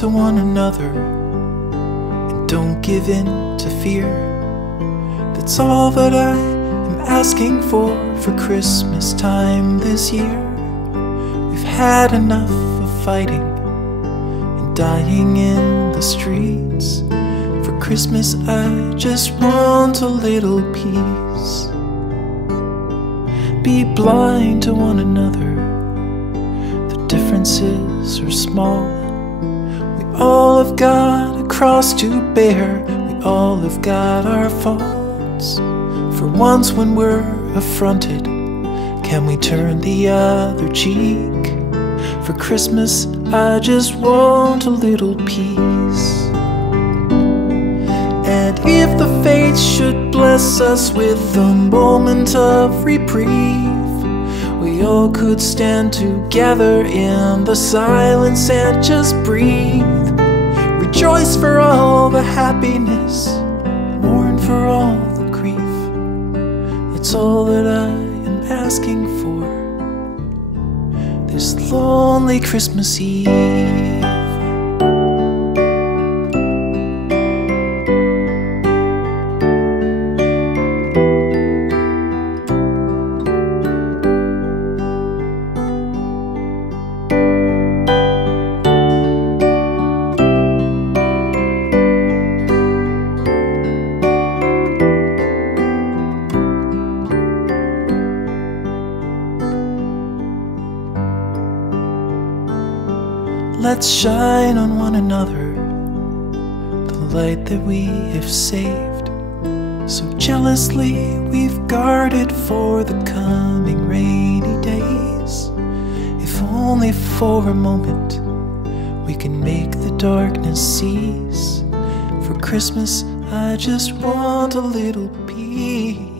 to one another and don't give in to fear. That's all that I am asking for Christmas time this year. We've had enough of fighting and dying in the streets. For Christmas I just want a little peace. Be blind to one another, the differences are small. We all have got a cross to bear, we all have got our faults. For once when we're affronted, can we turn the other cheek? For Christmas I just want a little peace. And if the fates should bless us with a moment of reprieve, we all could stand together in the silence and just breathe. Rejoice for all the happiness, mourn for all the grief. It's all that I am asking for this lonely Christmas Eve. Let's shine on one another the light that we have saved, so jealously we've guarded for the coming rainy days. If only for a moment we can make the darkness cease. For Christmas I just want a little peace.